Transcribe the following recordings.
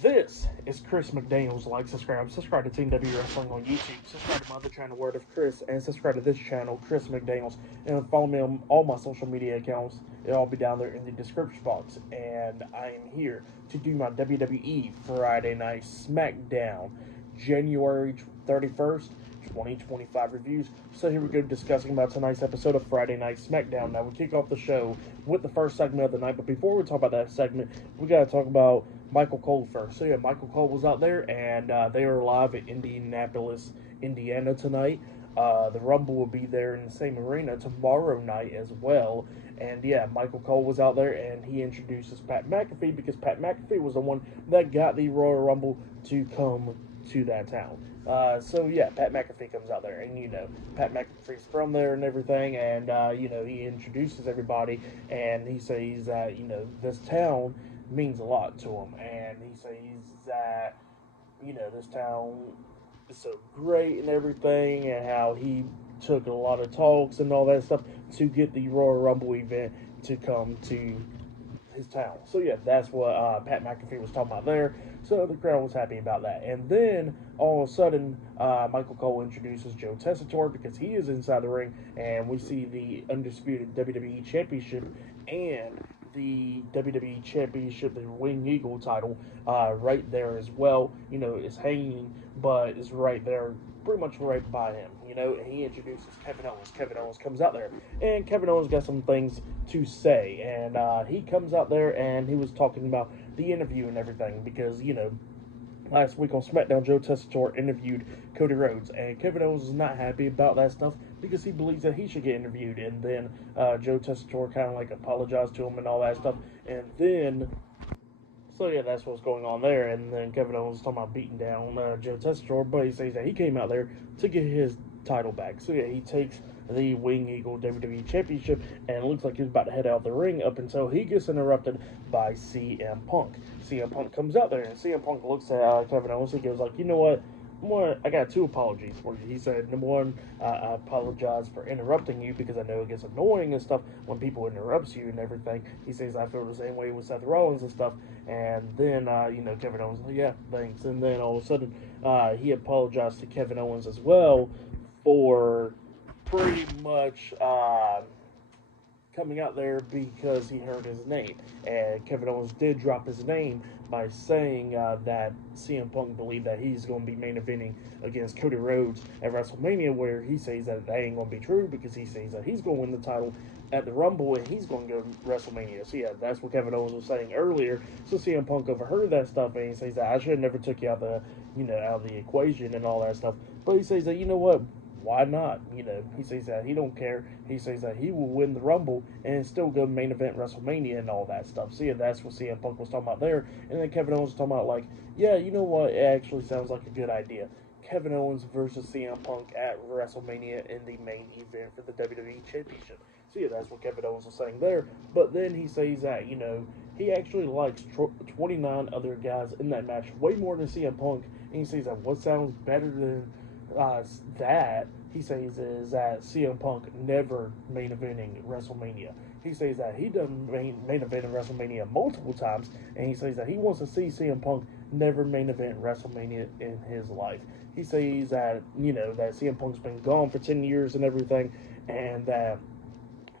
This is Chris McDaniels. Like, subscribe to Team W Wrestling on YouTube. Subscribe to my other channel, Word of Chris, and subscribe to this channel, Chris McDaniels. And follow me on all my social media accounts. It'll all be down there in the description box. And I am here to do my WWE Friday Night SmackDown, January 31st. 2025 reviews. So here we go discussing about tonight's episode of Friday Night SmackDown. Now we kick off the show with the first segment of the night, but before we talk about that segment, we got to talk about Michael Cole first. So yeah, Michael Cole was out there, and they are live at Indianapolis, Indiana tonight. The Rumble will be there in the same arena tomorrow night as well. And yeah, Michael Cole was out there, and he introduces Pat McAfee because Pat McAfee was the one that got the Royal Rumble to come to that town. So yeah, Pat McAfee comes out there, and Pat McAfee's from there and everything, and he introduces everybody, and he says that this town means a lot to him, and he says that this town is so great and everything, and how he took a lot of talks and all that stuff to get the Royal Rumble event to come to his town. So yeah, that's what Pat McAfee was talking about there. So the crowd was happy about that. And then all of a sudden, Michael Cole introduces Joe Tessitore because he is inside the ring, and we see the undisputed WWE Championship and the WWE Championship, the Wing Eagle title, right there as well. Is hanging, but is right there, pretty much right by him. And he introduces Kevin Owens. Kevin Owens comes out there, and Kevin Owens got some things to say, and he comes out there and he was talking about the interview and everything because last week on SmackDown, Joe Tessitore interviewed Cody Rhodes, and Kevin Owens is not happy about that stuff because he believes that he should get interviewed. And then Joe Tessitore kind of like apologized to him and all that stuff. And then, so yeah, that's what's going on there. And then Kevin Owens is talking about beating down Joe Tessitore, but he says that he came out there to get his title back. So yeah, he takes the Wing Eagle WWE Championship, and it looks like he's about to head out the ring up until he gets interrupted by CM Punk. CM Punk comes out there, and CM Punk looks at Kevin Owens. He goes like, you know what? I got two apologies for you. He said, number one, I apologize for interrupting you because I know it gets annoying and stuff when people interrupts you and everything. He says, I feel the same way with Seth Rollins and stuff. And then, Kevin Owens, yeah, thanks. And then all of a sudden, he apologized to Kevin Owens as well for pretty much coming out there because he heard his name. And Kevin Owens did drop his name by saying that CM Punk believed that he's going to be main eventing against Cody Rhodes at WrestleMania, where he says that ain't going to be true because he says that he's going to win the title at the Rumble and he's going to go to WrestleMania. So yeah, that's what Kevin Owens was saying earlier. So CM Punk overheard that stuff, and he says that I should have never took you out of the equation and all that stuff. But he says that, you know what? Why not? He says that he don't care. He says that he will win the Rumble and still go main event WrestleMania and all that stuff. So yeah, that's what CM Punk was talking about there. And then Kevin Owens was talking about like, yeah, you know what? It actually sounds like a good idea. Kevin Owens versus CM Punk at WrestleMania in the main event for the WWE Championship. So yeah, that's what Kevin Owens was saying there. But then he says that, he actually likes 29 other guys in that match way more than CM Punk. And he says that what sounds better than that, he says, is that CM Punk never main eventing WrestleMania. He says that he done main event in WrestleMania multiple times, and he says that he wants to see CM Punk never main event WrestleMania in his life. He says that, that CM Punk's been gone for 10 years and everything, and that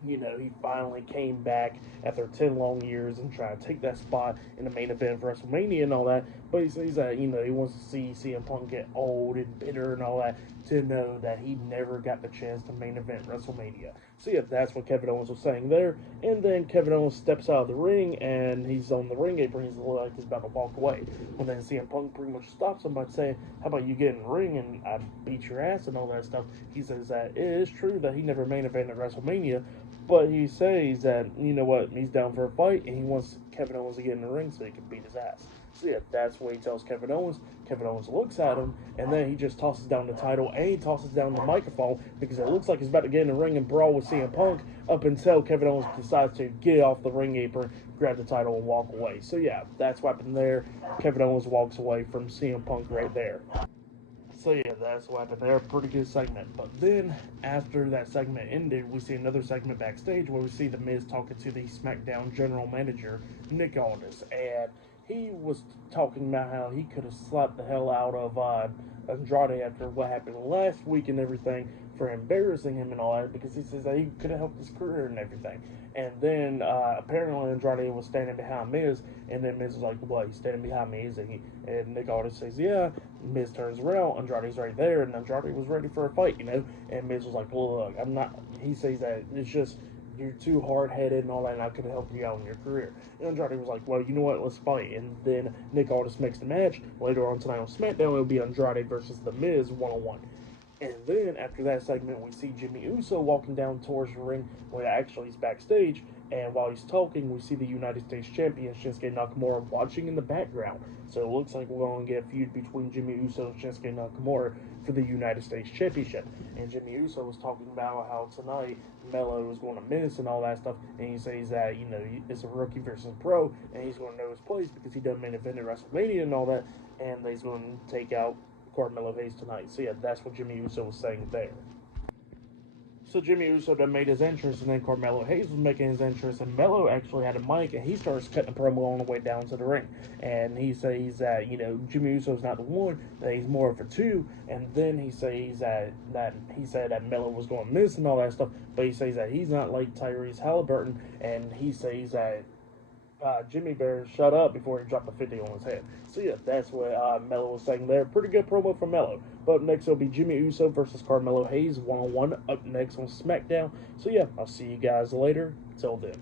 he finally came back after 10 long years and tried to take that spot in the main event for WrestleMania and all that. But he says that, he wants to see CM Punk get old and bitter and all that to know that he never got the chance to main event WrestleMania. So yeah, that's what Kevin Owens was saying there. And then Kevin Owens steps out of the ring, and he's on the ring apron. He's like he's about to walk away. Well, then CM Punk pretty much stops him by saying, how about you get in the ring and I beat your ass and all that stuff. He says that it is true that he never main evented WrestleMania, but he says that, he's down for a fight, and he wants Kevin Owens to get in the ring so he can beat his ass. So yeah, that's what he tells Kevin Owens. Kevin Owens looks at him, and then he just tosses down the title, and he tosses down the microphone, because it looks like he's about to get in the ring and brawl with CM Punk, up until Kevin Owens decides to get off the ring apron, grab the title, and walk away. So yeah, that's what happened there. Kevin Owens walks away from CM Punk right there. So yeah, that's what happened there. Pretty good segment. But then, after that segment ended, we see another segment backstage where we see The Miz talking to the SmackDown general manager, Nick Aldis. And he was talking about how he could have slapped the hell out of Andrade after what happened last week and everything for embarrassing him and all that, because he says that he could have helped his career and everything. And then apparently Andrade was standing behind Miz, and then Miz was like, "Well, he's standing behind me, isn't he?" And Nick Aldis says, "Yeah." Miz turns around, Andrade's right there, and Andrade was ready for a fight, you know. And Miz was like, "Look, I'm not." He says that it's just you're too hard headed and all that, and I could have helped you out in your career. And Andrade was like, "Well, you know what? Let's fight." And then Nick Aldis makes the match. Later on tonight on SmackDown, it'll be Andrade versus The Miz 1-on-1. And then after that segment, we see Jimmy Uso walking down towards the ring. Well, actually, he's backstage. And while he's talking, we see the United States Champion Shinsuke Nakamura watching in the background. So it looks like we're going to get a feud between Jimmy Uso and Shinsuke Nakamura for the United States Championship. And Jimmy Uso was talking about how tonight Melo is going to miss and all that stuff. And he says that, you know, it's a rookie versus pro, and he's going to know his place because he done main event at WrestleMania and all that. And he's going to take out Carmelo Hayes tonight. So yeah, that's what Jimmy Uso was saying there. So Jimmy Uso done made his entrance, and then Carmelo Hayes was making his entrance, and Melo actually had a mic, and he starts cutting a promo on the way down to the ring. And he says that, you know, Jimmy Uso's not the one, that he's more of a two, and then he says that he said that Melo was going to miss and all that stuff, but he says that he's not like Tyrese Halliburton, and he says that Jimmy Bear shut up before he dropped a 50 on his head. So yeah, that's what Melo was saying there. Pretty good promo from Melo. But up next will be Jimmy Uso versus Carmelo Hayes 1-on-1 up next on SmackDown. So yeah, I'll see you guys later. Till then.